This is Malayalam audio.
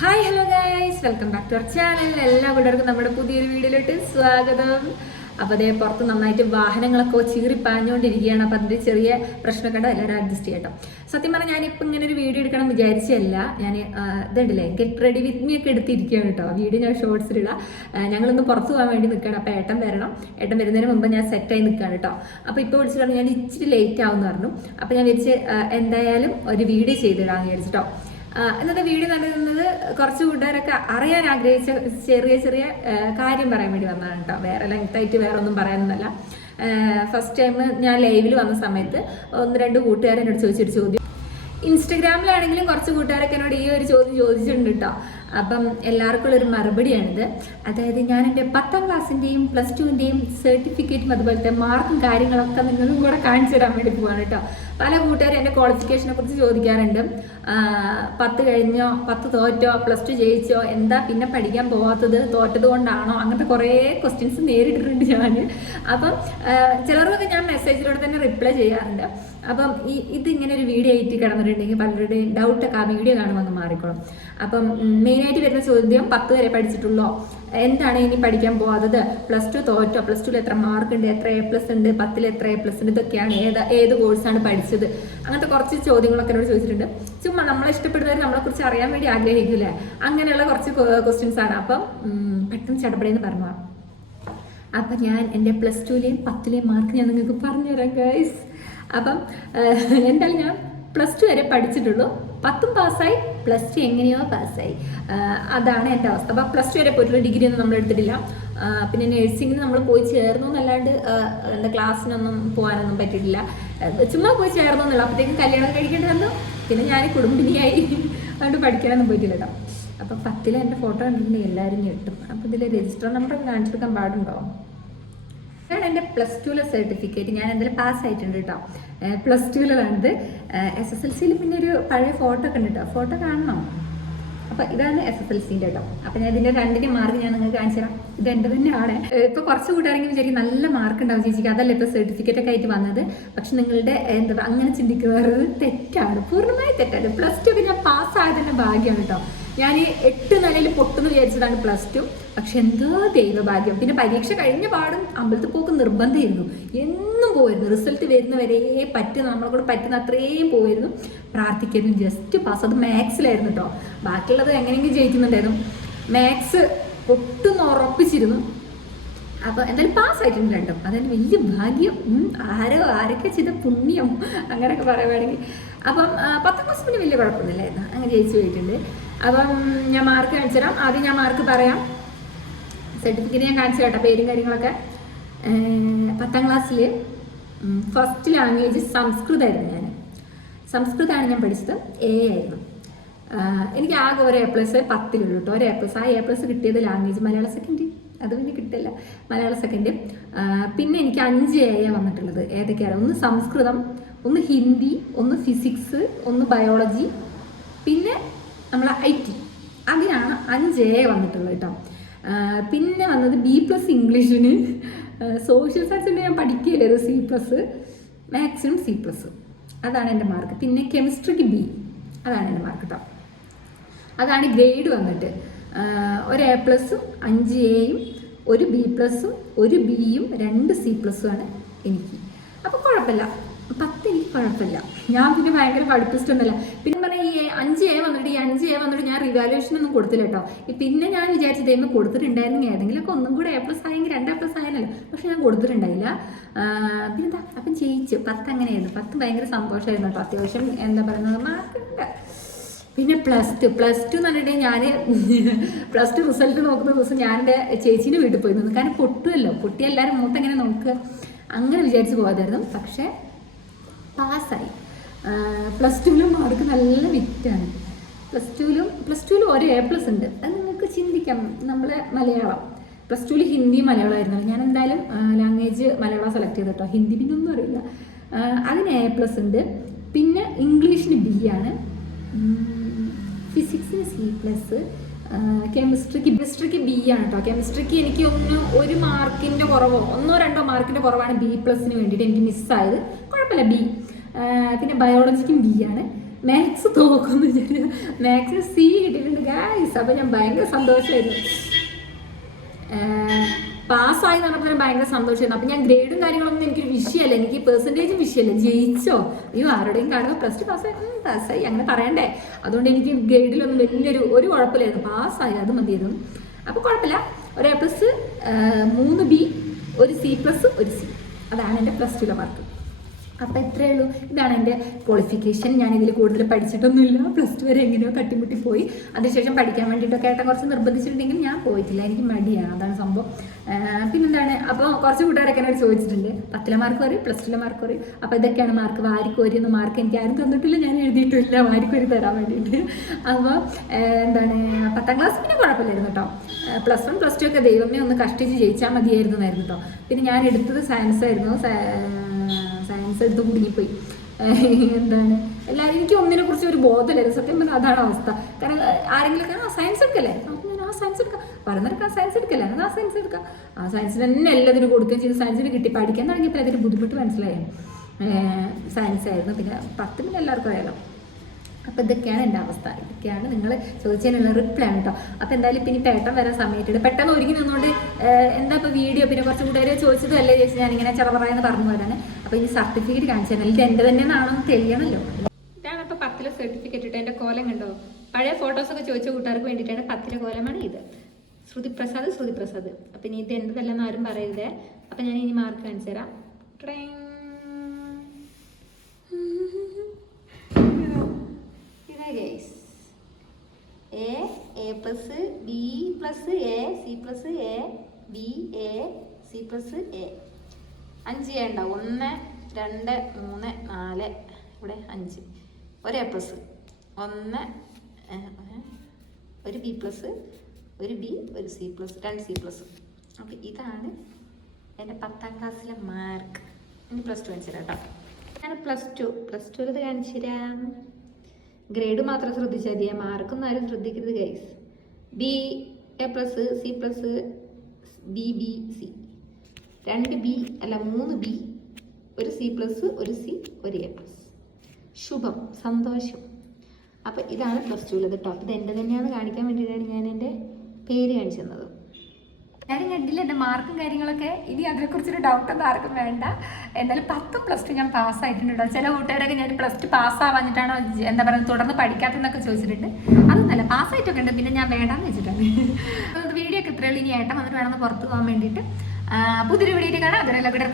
Hi hello guys welcome back to our channel എല്ലാ കൂട്ടർക്കും നമ്മുടെ പുതിയൊരു വീഡിയോയിലോട്ട് സ്വാഗതം. അപ്പോൾ അതേ പുറത്ത് നന്നായിട്ട് വാഹനങ്ങളൊക്കെ ചീറി പാഞ്ഞുകൊണ്ടിരിക്കുകയാണ്. അപ്പോൾ അതിന്റെ ചെറിയ പ്രശ്നമൊക്കെ ഉണ്ടോ എല്ലാവരും അഡ്ജസ്റ്റ് ചെയ്യട്ടോ സത്യം പറഞ്ഞാൽ ഞാനിപ്പോൾ ഇങ്ങനെ ഒരു വീഡിയോ എടുക്കണം വിചാരിച്ചല്ല ഞാൻ ഇതുണ്ടല്ലേ? ഗെറ്റ് റെഡി വിത്ത് മീ ഒക്കെ എടുത്തിരിക്കുകയാണ് കേട്ടോ. വീഡിയോ ഞാൻ ഷോർട്സിലിടാം ഞങ്ങളൊന്ന് പുറത്ത് പോകാൻ വേണ്ടി നിൽക്കുകയാണ്. അപ്പോൾ ഏട്ടൻ വരണം. ഏട്ടൻ വരുന്നതിന് മുമ്പ് ഞാൻ സെറ്റായി നിൽക്കുകയാണ് കേട്ടോ. അപ്പോൾ ഇപ്പോൾ പറഞ്ഞു ഞാൻ ഇച്ചിരി ലേറ്റ് ആവുമെന്ന് പറഞ്ഞു. അപ്പോൾ ഞാൻ വിളിച്ച് എന്തായാലും ഒരു വീഡിയോ ചെയ്തിടാമെന്ന് വിചാരിച്ചിട്ടോ ഇന്നത്തെ വീഡിയോ നടക്കുന്നത് കുറച്ച് കൂട്ടുകാരൊക്കെ അറിയാൻ ആഗ്രഹിച്ച ചെറിയ ചെറിയ കാര്യം പറയാൻ വേണ്ടി വന്നതാണ് കേട്ടോ. വേറെ ലെങ്ത് ആയിട്ട് വേറെ ഒന്നും പറയാനൊന്നല്ല ഫസ്റ്റ് ടൈം ഞാൻ ലൈവിൽ വന്ന സമയത്ത് ഒന്ന് രണ്ട് കൂട്ടുകാരെ എന്നോട് ചോദിച്ചൊരു ചോദ്യം. ഇൻസ്റ്റഗ്രാമിലാണെങ്കിലും കുറച്ച് കൂട്ടുകാരൊക്കെ എന്നോട് ഈ ഒരു ചോദ്യം ചോദിച്ചിട്ടുണ്ട് കേട്ടോ. അപ്പം എല്ലാവർക്കും ഉള്ളൊരു മറുപടിയാണിത്. അതായത് ഞാൻ എന്റെ പത്താം ക്ലാസ്സിന്റെയും പ്ലസ് ടുവിന്റെയും സർട്ടിഫിക്കറ്റും അതുപോലത്തെ മാർക്കും കാര്യങ്ങളൊക്കെ നിങ്ങൾക്കും കൂടെ കാണിച്ചു തരാൻ വേണ്ടി പോവാണ് കേട്ടോ. പല കൂട്ടുകാരും എന്റെ ക്വാളിഫിക്കേഷനെ കുറിച്ച് ചോദിക്കാറുണ്ട്. പത്ത് കഴിഞ്ഞോ പത്ത് തോറ്റോ പ്ലസ് ടു ജയിച്ചോ എന്താ പിന്നെ പഠിക്കാൻ പോകാത്തത് തോറ്റത് കൊണ്ടാണോ അങ്ങനത്തെ കുറേ ക്വസ്റ്റ്യൻസ് നേരിട്ടിട്ടുണ്ട് ഞാൻ അപ്പം ചിലർക്കൊക്കെ ഞാൻ മെസ്സേജിലൂടെ തന്നെ റിപ്ലൈ ചെയ്യാറുണ്ട്. അപ്പം ഈ ഇതിങ്ങനെ ഒരു വീഡിയോ ആയിട്ട് കിടന്നിട്ടുണ്ടെങ്കിൽ പലരുടെയും ഡൗട്ടൊക്കെ ആ വീഡിയോ കാണുമ്പോൾ അങ്ങ് മാറിക്കോളും. അപ്പം മെയിനായിട്ട് വരുന്ന ചോദ്യം പത്ത് വരെ പഠിച്ചിട്ടുള്ളോ? എന്താണ് ഇനി പഠിക്കാൻ പോകാത്തത് പ്ലസ് ടു തോറ്റോ? പ്ലസ് ടുവിൽ എത്ര മാർക്ക് ഉണ്ട്? എത്ര എ പ്ലസ് ഉണ്ട്? പത്തിൽ എത്ര എ പ്ലസ് ഉണ്ട്? ഇതൊക്കെയാണ്. ഏത് ഏത് കോഴ്സാണ് പഠിച്ചത്? അങ്ങനത്തെ കുറച്ച് ചോദ്യങ്ങളൊക്കെ എന്നോട് ചോദിച്ചിട്ടുണ്ട്. ചുമ്മാ നമ്മളെ ഇഷ്ടപ്പെടുന്നവർ നമ്മളെ കുറിച്ച് അറിയാൻ വേണ്ടി ആഗ്രഹിക്കില്ലേ അങ്ങനെയുള്ള കുറച്ച് ക്വസ്റ്റ്യൻസ് ആണ്. അപ്പം പെട്ടെന്ന് ചടപടേന്ന് പറഞ്ഞു അപ്പം ഞാൻ എന്റെ പ്ലസ് ടുവിലെയും പത്തിലെയും മാർക്ക് ഞാൻ നിങ്ങൾക്ക് പറഞ്ഞുതരാം ഗൈസ് അപ്പം എന്തായാലും ഞാൻ പ്ലസ് ടു വരെ പഠിച്ചിട്ടുള്ളൂ. പത്തും പാസ്സായി. പ്ലസ് ടു എങ്ങനെയോ പാസ്സായി. അതാണ് എന്റെ അവസ്ഥ. അപ്പം പ്ലസ് ടു വരെ പോയിട്ടുള്ള ഡിഗ്രി ഒന്നും നമ്മൾ എടുത്തിട്ടില്ല. പിന്നെ നഴ്സിംഗിന് നമ്മൾ പോയി ചേർന്നു എന്നല്ലാണ്ട് എന്താ ക്ലാസ്സിനൊന്നും പോകാനൊന്നും പറ്റിയിട്ടില്ല. ചുമ്മാ പോയി ചേർന്നു എന്നുള്ളു അപ്പോഴത്തേക്കും കല്യാണം കഴിക്കേണ്ടി വന്നു. പിന്നെ ഞാൻ കുടുംബിനിയായി. അതുകൊണ്ട് പഠിക്കാനൊന്നും പോയിട്ടില്ല കേട്ടോ അപ്പം പത്തിൽ എന്റെ ഫോട്ടോ കണ്ടിട്ടുണ്ടെങ്കിൽ എല്ലാവരും കിട്ടും അപ്പം ഇതിൽ രജിസ്റ്റർ നമ്പർ കാണിച്ചെടുക്കാൻ പാടുണ്ടോ? ഇതാണ് എന്റെ പ്ലസ് ടുവിലെ സർട്ടിഫിക്കറ്റ് ഞാൻ എന്തായാലും പാസ് ആയിട്ടുണ്ട് കേട്ടോ. പ്ലസ് ടുവിലാണിത് എസ് എസ് എൽ സിയിൽ പിന്നെ ഒരു പഴയ ഫോട്ടോ ഒക്കെ ഉണ്ട് കേട്ടോ. ഫോട്ടോ കാണണം? അപ്പം ഇതാണ് എസ് എസ് എൽ സിന്റെ കേട്ടോ അപ്പോൾ ഞാൻ ഇതിന്റെ രണ്ടിന്റെ മാർക്ക് ഞാൻ നിങ്ങൾക്ക് കാണിച്ചു തരാം. ഇത് എന്റെ തന്നെയാണ്. ഇപ്പോൾ കുറച്ച് കൂട്ടുകാരെങ്കിലും വിചാരിക്കും നല്ല മാർക്ക് ഉണ്ടാവും ചേച്ചിക്ക്. അതല്ല ഇപ്പോൾ സർട്ടിഫിക്കറ്റ് ഒക്കെ ആയിട്ട് വന്നത്. പക്ഷെ നിങ്ങളുടെ എന്താ അങ്ങനെ ചിന്തിക്കുന്നത് തെറ്റാണ്. പൂർണമായി തെറ്റാണ്. പ്ലസ് ടു ഒക്കെ ഞാൻ പാസ്സായതിന്റെ ഭാഗ്യമാണ് കേട്ടോ. ഞാൻ എട്ട് നിലയിൽ പൊട്ടെന്ന് വിചാരിച്ചതാണ് പ്ലസ് ടു പക്ഷെ എന്തോ ദൈവഭാഗ്യം? പിന്നെ പരീക്ഷ കഴിഞ്ഞ പാടും അമ്പലത്തിൽ പോക്ക് നിർബന്ധമായിരുന്നു. എന്നും പോയിരുന്നു. റിസൾട്ട് വരുന്നവരെ പറ്റുന്ന നമ്മളെ കൂടെ പറ്റുന്ന അത്രയും പോയിരുന്നു. പ്രാർത്ഥിക്കുന്നു ജസ്റ്റ് പാസ് അത് മാത്സിലായിരുന്നു കേട്ടോ ബാക്കിയുള്ളത് എങ്ങനെയെങ്കിലും ജയിക്കുന്നുണ്ടായിരുന്നു. മാത്സ് ഒട്ടും ഉറപ്പിച്ചിരുന്നു. അപ്പോൾ എന്തായാലും പാസ് ആയിട്ടുണ്ട് രണ്ടും. അതായത് വലിയ ഭാഗ്യം. ആരോ ആരൊക്കെ ചെയ്ത പുണ്യം. അങ്ങനെയൊക്കെ പറയുവാണെങ്കിൽ. അപ്പം പത്താം ക്ലാസ് പിന്നെ വലിയ കുഴപ്പമൊന്നുമില്ലായിരുന്നു അങ്ങനെ ജയിച്ചു പോയിട്ടുണ്ട്. അപ്പം ഞാൻ മാർക്ക് കാണിച്ചു തരാം. ആദ്യം ഞാൻ മാർക്ക് പറയാം. സർട്ടിഫിക്കറ്റ് ഞാൻ കാണിച്ചു കേട്ടോ പേരും കാര്യങ്ങളൊക്കെ. പത്താം ക്ലാസ്സിൽ ഫസ്റ്റ് ലാംഗ്വേജ് സംസ്കൃതമായിരുന്നു ഞാൻ. സംസ്കൃതമാണ് ഞാൻ പഠിച്ചത്. എ ആയിരുന്നു. എനിക്ക് ആകെ ഒരു എ പ്ലസ് പത്തിലുള്ളൂ കേട്ടോ ഒരു എ പ്ലസ് ആ എ പ്ലസ് കിട്ടിയത് ലാംഗ്വേജ് മലയാള സെക്കൻഡ് അത് പിന്നെ കിട്ടില്ല. മലയാള സെക്കൻഡ് പിന്നെ എനിക്ക് അഞ്ച് എ വന്നിട്ടുള്ളത്. ഏതൊക്കെയാണ് ഒന്ന് സംസ്കൃതം ഒന്ന് ഹിന്ദി ഒന്ന് ഫിസിക്സ് ഒന്ന് ബയോളജി പിന്നെ നമ്മളെ ഐ ടി. അതിനാണ് അഞ്ച് എ വന്നിട്ടുള്ളത് കേട്ടോ. പിന്നെ വന്നത് ബി പ്ലസ് ഇംഗ്ലീഷിന്. സോഷ്യൽ സയൻസിന്റെ ഞാൻ പഠിക്കുകയില്ലായിരുന്നു C plus maximum C plus അതാണ് എന്റെ മാർക്ക് പിന്നെ കെമിസ്ട്രിക്ക് ബി അതാണ് എന്റെ മാർക്ക് കേട്ടോ അതാണ് ഗ്രേഡ് വന്നിട്ട്. ഒരു എ പ്ലസും അഞ്ച് എയും ഒരു ബി പ്ലസും ഒരു ബിയും രണ്ട് സി പ്ലസും ആണ് എനിക്ക്. അപ്പോൾ കുഴപ്പമില്ല. പത്ത് എനിക്ക് കുഴപ്പമില്ല. ഞാൻ പിന്നെ ഭയങ്കര പഠിപ്പിച്ചിട്ടൊന്നുമല്ല പിന്നെ പറഞ്ഞാൽ ഈ അഞ്ച് എ വന്നിട്ട് ഈ അഞ്ച് എ വന്നിട്ട് ഞാൻ റിവാലുവേഷൻ ഒന്നും കൊടുത്തില്ല കേട്ടോ. പിന്നെ ഞാൻ വിചാരിച്ചത് ദൈവം കൊടുത്തിട്ടുണ്ടായിരുന്നെങ്കിൽ ഏതെങ്കിലുമൊക്കെ ഒന്നും കൂടെ എ പ്ലസ് ആയെങ്കിൽ രണ്ട് എ പ്ലസ് ആയാലല്ലോ പക്ഷെ ഞാൻ കൊടുത്തിട്ടുണ്ടായില്ല. പിന്നെന്താ? അപ്പം ജയിച്ചു. പത്ത് അങ്ങനെയായിരുന്നു. പത്ത് ഭയങ്കര സന്തോഷമായിരുന്നു കേട്ടോ. അത്യാവശ്യം എന്താ പറയുന്നത്? മാർക്കുണ്ട് പിന്നെ പ്ലസ് ടു പ്ലസ് ടു എന്ന് പറഞ്ഞിട്ടുണ്ടെങ്കിൽ ഞാൻ പ്ലസ് ടു റിസൾട്ട് നോക്കുന്ന ദിവസം ഞാൻ എന്റെ ചേച്ചീന്റെ വീട്ടിൽ പോയി നിന്നു. കാരണം പൊട്ടുമല്ലോ പൊട്ടി എല്ലാവരും മൂത്തങ്ങനെ നോക്കുക? അങ്ങനെ വിചാരിച്ച് പോകാതായിരുന്നു പക്ഷേ പാസ്സായി. പ്ലസ് ടുവിലും മാർക്ക് നല്ല വിറ്റാണ് പ്ലസ് ടുവിലും പ്ലസ് ടുവിലും ഒരു എ പ്ലസ് ഉണ്ട്. അത് നിങ്ങൾക്ക് ചിന്തിക്കാം. നമ്മളെ മലയാളം. പ്ലസ് ടുവിൽ ഹിന്ദി മലയാളമായിരുന്നു ഞാൻ എന്തായാലും ലാംഗ്വേജ് മലയാളം സെലക്ട് ചെയ്തു കേട്ടോ ഹിന്ദി പിന്നെ ഒന്നും അറിയില്ല. അതിന് എ പ്ലസ് ഉണ്ട്. പിന്നെ ഇംഗ്ലീഷിന് ബി ആണ്. ഫിസിക്സിന് സി പ്ലസ് കെമിസ്ട്രിക്ക് കെമിസ്ട്രിക്ക് ബി ആണ് കേട്ടോ കെമിസ്ട്രിക്ക് എനിക്ക് ഒന്ന് ഒരു മാർക്കിന്റെ കുറവോ ഒന്നോ രണ്ടോ മാർക്കിന്റെ കുറവാണ് ബി പ്ലസിന് വേണ്ടിയിട്ട് എനിക്ക് മിസ്സായത് കുഴപ്പമില്ല ബി പിന്നെ ബയോളജിക്കും ബി ആണ്. മാത്സ് തോക്കുന്നു മാത്സിന് സി കിട്ടിയിട്ടുണ്ട് ഗായ്സ് അപ്പം ഞാൻ ഭയങ്കര സന്തോഷമായിരുന്നു പാസ്സായി എന്ന് പറഞ്ഞപ്പോൾ ഭയങ്കര സന്തോഷമായിരുന്നു അപ്പം ഞാൻ ഗ്രേഡും കാര്യങ്ങളൊന്നും എനിക്കൊരു വിഷയമല്ല. എനിക്ക് പെർസെന്റേജും വിഷയമല്ല. ജയിച്ചോ? അയ്യോ ആരുടെയും കാണുക പ്ലസ് ടു പാസ്സായി പാസ്സായി അങ്ങനെ പറയണ്ടേ. അതുകൊണ്ട് എനിക്ക് ഗ്രേഡിലൊന്നും വലിയൊരു ഒരു കുഴപ്പമില്ലായിരുന്നു. പാസ്സായി അത് മതിയായിരുന്നു. അപ്പോൾ കുഴപ്പമില്ല. ഒരു എ പ്ലസ് മൂന്ന് ബി ഒരു സി പ്ലസ് ഒരു സി അതാണ് എന്റെ പ്ലസ് ടുവിലെ മാർക്ക് അപ്പം ഇത്രയേ ഉള്ളൂ ഇതാണ് എന്റെ ക്വാളിഫിക്കേഷൻ ഞാൻ ഇതിൽ കൂടുതൽ പഠിച്ചിട്ടൊന്നുമില്ല. പ്ലസ് ടു വരെ എങ്ങനെയോ കട്ടിമുട്ടി പോയി. അതിനുശേഷം പഠിക്കാൻ വേണ്ടിയിട്ടൊക്കെ ഏട്ടൻ കുറച്ച് നിർബന്ധിച്ചിട്ടുണ്ടെങ്കിൽ ഞാൻ പോയിട്ടില്ല. എനിക്ക് മടിയാണ് അതാണ് സംഭവം. പിന്നെന്താണ്? അപ്പോൾ കുറച്ച് കൂട്ടുകാരൊക്കെ എന്നോട് ചോദിച്ചിട്ടുണ്ട്. പത്തിലെ മാർക്ക് പറയും പ്ലസ് ടുലെ മാർക്ക് പറയും അപ്പോൾ ഇതൊക്കെയാണ് മാർക്ക് വാരിക്കോരി എന്ന മാർക്ക് എനിക്ക് ആരും തന്നിട്ടില്ല ഞാൻ എഴുതിയിട്ടില്ല. വാരിക്കോരി തരാൻ വേണ്ടിയിട്ട്. അപ്പോൾ എന്താണ്? പത്താം ക്ലാസ് പിന്നെ കുഴപ്പമില്ലായിരുന്നു കേട്ടോ. പ്ലസ് വൺ പ്ലസ് ടു ഒക്കെ ദൈവമേ ഒന്ന് കഷ്ടിച്ച് ജയിച്ചാൽ മതിയായിരുന്നു എന്നായിരുന്നു കേട്ടോ. പിന്നെ ഞാൻ എടുത്തത് സയൻസ് ആയിരുന്നു. എടുത്ത് കുടുങ്ങിപ്പോയി. എന്താണ്? എല്ലാവരും എനിക്ക് ഒന്നിനെ കുറിച്ച് ഒരു ബോധമില്ലായിരുന്നു. സത്യം പറഞ്ഞാൽ അതാണ് അവസ്ഥ. കാരണം ആരെങ്കിലും ആ സയൻസ് എടുക്കല്ലേ? ഞാൻ ആ സയൻസ് എടുക്കാം. പറഞ്ഞെടുക്കാം സയൻസ് എടുക്കല്ലേ? ആ സയൻസ് എടുക്കാം. ആ സയൻസിന് തന്നെ എല്ലാത്തിനും കൊടുക്കുകയും ചെയ്ത്. സയൻസിന് കിട്ടി പഠിക്കാൻ തുടങ്ങിയപ്പോൾ അതിന് ബുദ്ധിമുട്ട് മനസ്സിലായി. സയൻസ് ആയിരുന്നു. പിന്നെ പത്ത് പിന്നെ എല്ലാവർക്കും അറിയാലോ. അപ്പോൾ ഇതൊക്കെയാണ് എന്റെ അവസ്ഥ. ഇതൊക്കെയാണ് നിങ്ങൾ ചോദിച്ചതിനുള്ള റിപ്ലൈ ആണ് കേട്ടോ അപ്പോൾ എന്തായാലും പിന്നെ പേട്ടം വരാൻ സമയത്തുണ്ട് പെട്ടെന്ന് ഒരുങ്ങി നിന്നുകൊണ്ട് എന്താ ഇപ്പോൾ വീഡിയോ പിന്നെ കുറച്ച് കൂട്ടുകാരെ ചോദിച്ചതും അല്ലേ ചേച്ചി? ഞാനിങ്ങനെ ചെറുപറയെന്ന് പറഞ്ഞു പോയതാണ്. അപ്പോൾ ഇനി സർട്ടിഫിക്കറ്റ് കാണിച്ചു തരണം. ഇത് എന്റെ തന്നെയാണോ തെളിയണമല്ലോ ഇതാണ് ഇപ്പോൾ പത്തിലെ സർട്ടിഫിക്കറ്റ് ഇട്ട് എന്റെ കോലം കണ്ടോ? പഴയ ഫോട്ടോസൊക്കെ ചോദിച്ച കൂട്ടുകാർക്ക് വേണ്ടിയിട്ടാണ് പത്തിലെ കോലമാണ് ഇത്. ശ്രുതി പ്രസാദ് ശ്രുതി പ്രസാദ് അപ്പം ഇനി ഇത് എന്റെതല്ലെന്ന് ആരും പറയരുതേ. അപ്പം ഞാൻ ഇനി മാർക്ക് കാണിച്ചു തരാം. Train. A A plus B plus A C plus A B A C plus A അഞ്ച് ഉണ്ടാവും ഒന്ന് രണ്ട് മൂന്ന് നാല്. ഇവിടെ അഞ്ച്. ഒരു എ പ്ലസ് ഒന്ന് ഒരു ബി പ്ലസ് ഒരു ബി ഒരു സി പ്ലസ് രണ്ട് സി പ്ലസ് അപ്പോൾ ഇതാണ് എന്റെ പത്താം ക്ലാസ്സിലെ മാർക്ക് ഇനി പ്ലസ് ടു കാണിച്ചു കേട്ടോ. ഞാൻ പ്ലസ് ടു പ്ലസ് ടുവിൽ ഇത് കാണിച്ചു ഗ്രേഡ് മാത്രം ശ്രദ്ധിച്ചാൽ മതി. മാർക്കൊന്നും ആരും ശ്രദ്ധിക്കരുത് guys B A plus C plus B B C രണ്ട് ബി അല്ല മൂന്ന് ബി ഒരു സി പ്ലസ് ഒരു സി ഒരു എ പ്ലസ് ശുഭം സന്തോഷം. അപ്പം ഇതാണ് പ്ലസ് ടുവിലത് കേട്ടോ ഇത് എന്റെ തന്നെയാണ് കാണിക്കാൻ വേണ്ടിയിട്ടാണ് ഞാൻ എന്റെ പേര് കാണിച്ചു തന്നത് ഞാൻ കണ്ടില്ല എന്റെ മാർക്കും കാര്യങ്ങളൊക്കെ. ഇനി അതിനെക്കുറിച്ചൊരു ഡൗട്ടൊന്നും ആർക്കും വേണ്ട. എന്നാലും പത്തും പ്ലസ് ടു ഞാൻ പാസ്സായിട്ടുണ്ട് കേട്ടോ ചില കൂട്ടുകാരൊക്കെ ഞാൻ പ്ലസ് ടു പാസ്സാവാഞ്ഞിട്ടാണോ എന്താ പറയുക തുടർന്ന് പഠിക്കാത്തതെന്നൊക്കെ ചോദിച്ചിട്ടുണ്ട്. അതൊന്നല്ല പാസ്സായിട്ടൊക്കെ ഉണ്ട്. പിന്നെ ഞാൻ വേണ്ടാന്ന് വെച്ചിട്ടാണ് വീഡിയോ ഒക്കെ ഇത്രയുള്ളൂ ഇനി ഏട്ടൻ വന്നിട്ട് വേണമെന്ന് പുറത്ത് പോകാൻ വേണ്ടിയിട്ട്. പുതിയൊരു വീഡിയോ കാണാം. അതിനെല്ലാം കൂടെ